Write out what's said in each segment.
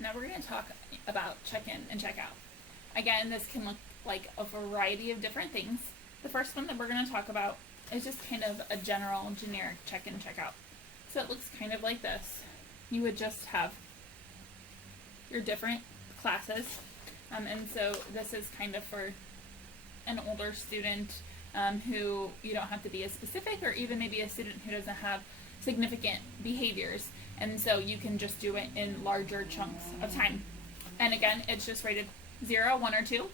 Now we're going to talk about check-in and check-out. Again, this can look like a variety of different things. The first one that we're going to talk about is just kind of a general, generic check-in, check-out. So it looks kind of like this. You would just have your different classes. And so this is kind of for an older student who you don't have to be as specific, or even maybe a student who doesn't have significant behaviors. And so you can just do it in larger chunks of time. And again, it's just rated 0, 1, or 2.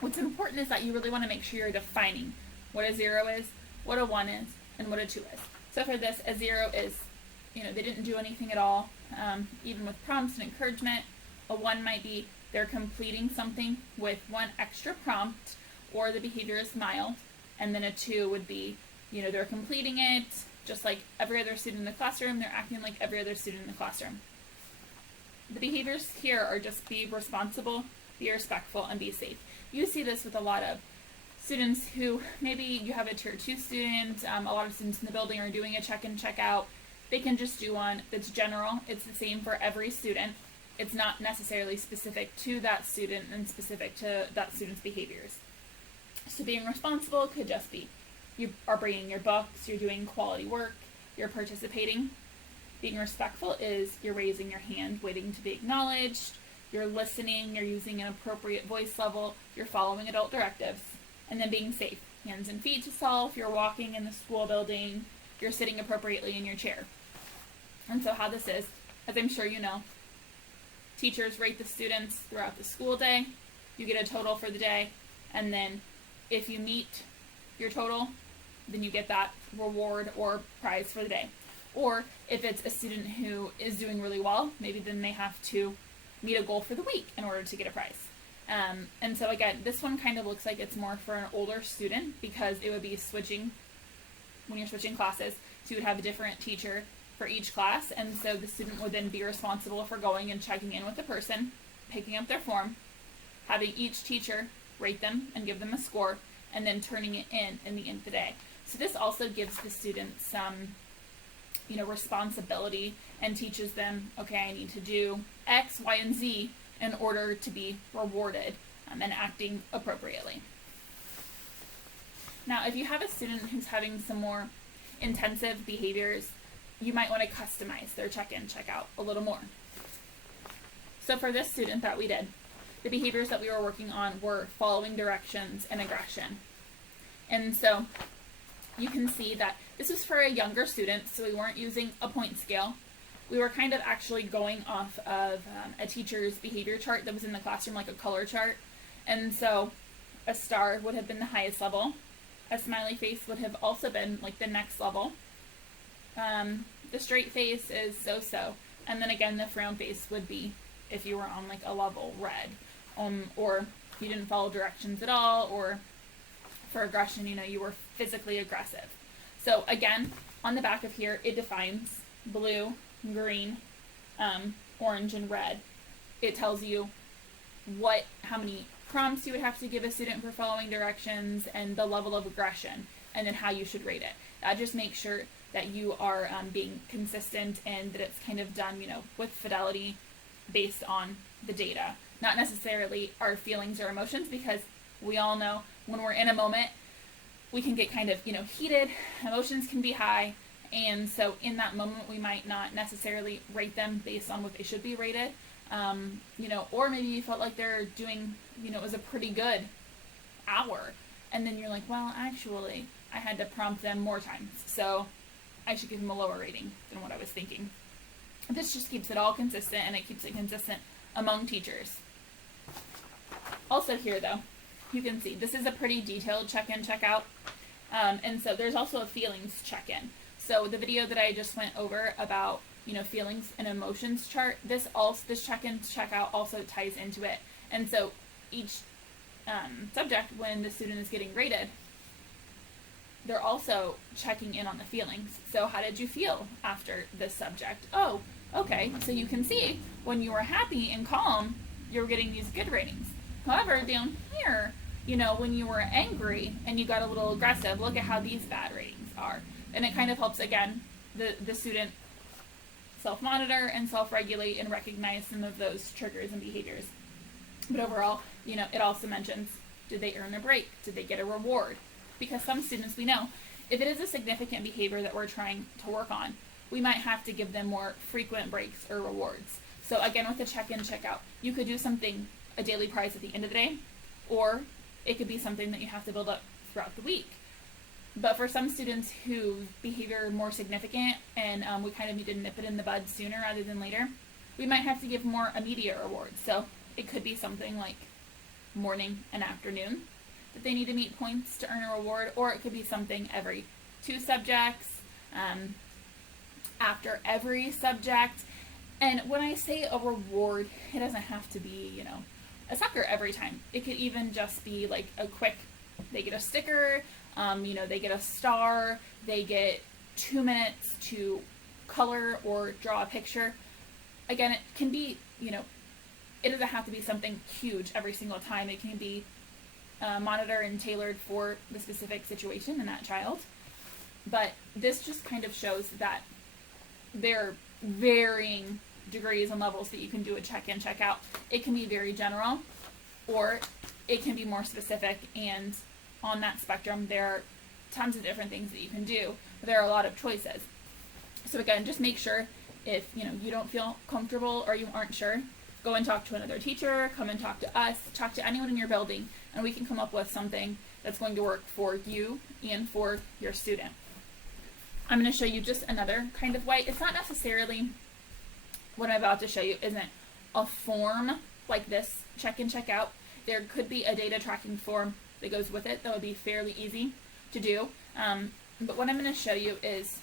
What's important is that you really want to make sure you're defining what a 0 is, what a 1 is, and what a 2 is. So for this, a 0 is, they didn't do anything at all, even with prompts and encouragement. A 1 might be they're completing something with 1 extra prompt, or the behavior is mild. And then a 2 would be, they're completing it just like every other student in the classroom. They're acting like every other student in the classroom. The behaviors here are just be responsible, be respectful, and be safe. You see this with a lot of students who, maybe you have a tier 2 student, a lot of students in the building are doing a check-in, check-out. They can just do one that's general. It's the same for every student. It's not necessarily specific to that student and specific to that student's behaviors. So being responsible could just be you are bringing your books, you're doing quality work, you're participating. Being respectful is you're raising your hand, waiting to be acknowledged, you're listening, you're using an appropriate voice level, you're following adult directives. And then being safe, hands and feet to self, you're walking in the school building, you're sitting appropriately in your chair. And so how this is, as I'm sure you know, teachers rate the students throughout the school day, you get a total for the day, and then if you meet your total, then you get that reward or prize for the day. Or if it's a student who is doing really well, maybe then they have to meet a goal for the week in order to get a prize. And so again, this one kind of looks like it's more for an older student, because it would be switching, when you're switching classes, so you would have a different teacher for each class, and so the student would then be responsible for going and checking in with the person, picking up their form, having each teacher rate them and give them a score, and then turning it in the end of the day. So this also gives the students some, responsibility, and teaches them, okay, I need to do X, Y, and Z in order to be rewarded and acting appropriately. Now, if you have a student who's having some more intensive behaviors, you might want to customize their check-in, check-out a little more. So for this student that we did, the behaviors that we were working on were following directions and aggression. And so you can see that this was for a younger student, so we weren't using a point scale. We were kind of actually going off of a teacher's behavior chart that was in the classroom, like a color chart. And so a star would have been the highest level. A smiley face would have also been like the next level. The straight face is so-so. And then again, the frown face would be if you were on like a level red. Or you didn't follow directions at all, or for aggression, you were physically aggressive. So again, on the back of here, it defines blue, green, orange, and red. It tells you how many prompts you would have to give a student for following directions, and the level of aggression, and then how you should rate it. That just makes sure that you are being consistent, and that it's kind of done, with fidelity based on the data. Not necessarily our feelings or emotions, because we all know when we're in a moment, we can get kind of, heated, emotions can be high, and so in that moment, we might not necessarily rate them based on what they should be rated, or maybe you felt like they're doing, it was a pretty good hour, and then you're like, well, actually, I had to prompt them more times, so I should give them a lower rating than what I was thinking. This just keeps it all consistent, and it keeps it consistent among teachers. Also here, though, you can see this is a pretty detailed check-in, check-out, and so there's also a feelings check-in. So the video that I just went over about, feelings and emotions chart, this check-in, check-out also ties into it. And so each subject, when the student is getting rated, they're also checking in on the feelings. So how did you feel after this subject? Oh, okay, so you can see when you were happy and calm, you were getting these good ratings. However, down here, when you were angry and you got a little aggressive, look at how these bad ratings are. And it kind of helps, again, the student self-monitor and self-regulate and recognize some of those triggers and behaviors. But overall, it also mentions, did they earn a break? Did they get a reward? Because some students, we know, if it is a significant behavior that we're trying to work on, we might have to give them more frequent breaks or rewards. So again, with the check-in, check-out, you could do something, a daily prize at the end of the day, or it could be something that you have to build up throughout the week. But for some students whose behavior is more significant and we kind of need to nip it in the bud sooner rather than later, we might have to give more immediate rewards. So it could be something like morning and afternoon that they need to meet points to earn a reward, or it could be something every 2 subjects, after every subject. And when I say a reward, it doesn't have to be, a sucker every time. It could even just be like a quick, they get a sticker, they get a star, they get 2 minutes to color or draw a picture. Again, it can be, it doesn't have to be something huge every single time. It can be monitored and tailored for the specific situation in that child. But this just kind of shows that there are varying degrees and levels that you can do a check-in, check-out. It can be very general, or it can be more specific, and on that spectrum there are tons of different things that you can do. There are a lot of choices. So again, just make sure if you don't feel comfortable or you aren't sure, go and talk to another teacher, come and talk to us, talk to anyone in your building, and we can come up with something that's going to work for you and for your student. I'm going to show you just another kind of way. It's not necessarily, what I'm about to show you isn't a form like this, check-in, check-out. There could be a data tracking form that goes with it that would be fairly easy to do. But what I'm going to show you is,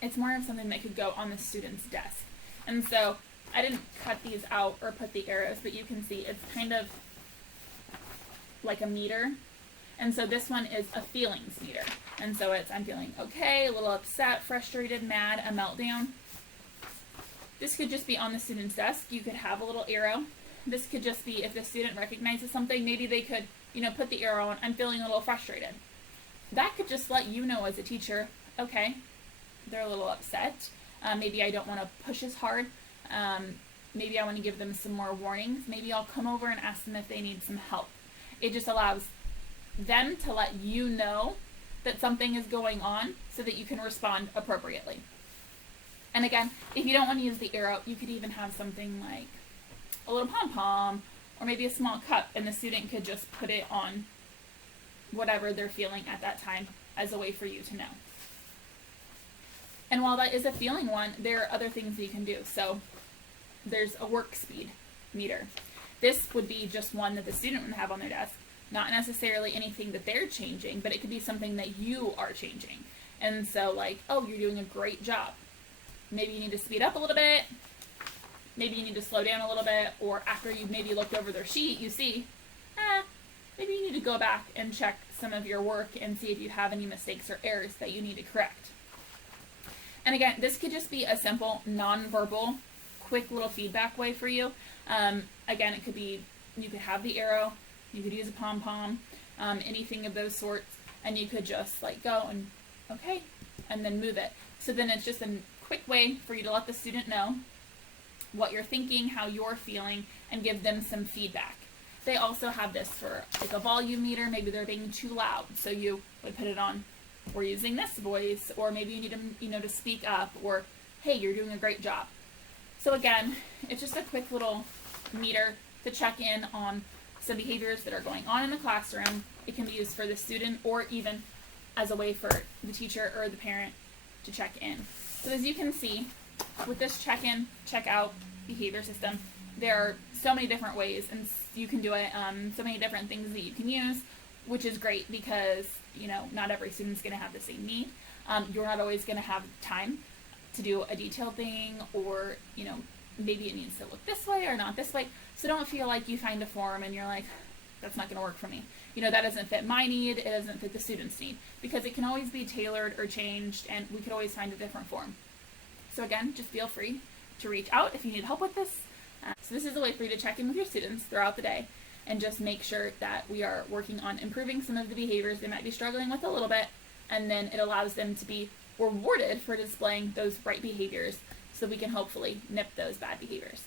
it's more of something that could go on the student's desk. And so I didn't cut these out or put the arrows, but you can see it's kind of like a meter. And so this one is a feelings meter. And so it's, I'm feeling okay, a little upset, frustrated, mad, a meltdown. This could just be on the student's desk. You could have a little arrow. This could just be if the student recognizes something, maybe they could, put the arrow on, I'm feeling a little frustrated. That could just let you know as a teacher, okay, they're a little upset. Maybe I don't want to push as hard. Maybe I want to give them some more warnings. Maybe I'll come over and ask them if they need some help. It just allows them to let you know that something is going on so that you can respond appropriately. And again, if you don't want to use the arrow, you could even have something like a little pom-pom or maybe a small cup, and the student could just put it on whatever they're feeling at that time as a way for you to know. And while that is a feeling one, there are other things that you can do. So there's a work speed meter. This would be just one that the student would have on their desk. Not necessarily anything that they're changing, but it could be something that you are changing. And so like, oh, you're doing a great job. Maybe you need to speed up a little bit. Maybe you need to slow down a little bit. Or after you've maybe looked over their sheet, you see, maybe you need to go back and check some of your work and see if you have any mistakes or errors that you need to correct. And again, this could just be a simple, non-verbal, quick little feedback way for you. Again, it could be, you could have the arrow, you could use a pom-pom, anything of those sorts, and you could just like go and, okay, and then move it. So then it's just a quick way for you to let the student know what you're thinking, how you're feeling, and give them some feedback. They also have this for like a volume meter. Maybe they're being too loud, so you would put it on, we're using this voice, or maybe you need to, to speak up, or hey, you're doing a great job. So again, it's just a quick little meter to check in on some behaviors that are going on in the classroom. It can be used for the student or even as a way for the teacher or the parent to check in. So as you can see, with this check-in, check-out behavior system, there are so many different ways and you can do it, so many different things that you can use, which is great because, not every student's going to have the same need. You're not always going to have time to do a detailed thing, or, maybe it needs to look this way or not this way. So don't feel like you find a form and you're like, that's not going to work for me. That doesn't fit my need, it doesn't fit the student's need, because it can always be tailored or changed, and we could always find a different form. So again, just feel free to reach out if you need help with this. So this is a way for you to check in with your students throughout the day and just make sure that we are working on improving some of the behaviors they might be struggling with a little bit, and then it allows them to be rewarded for displaying those right behaviors so we can hopefully nip those bad behaviors.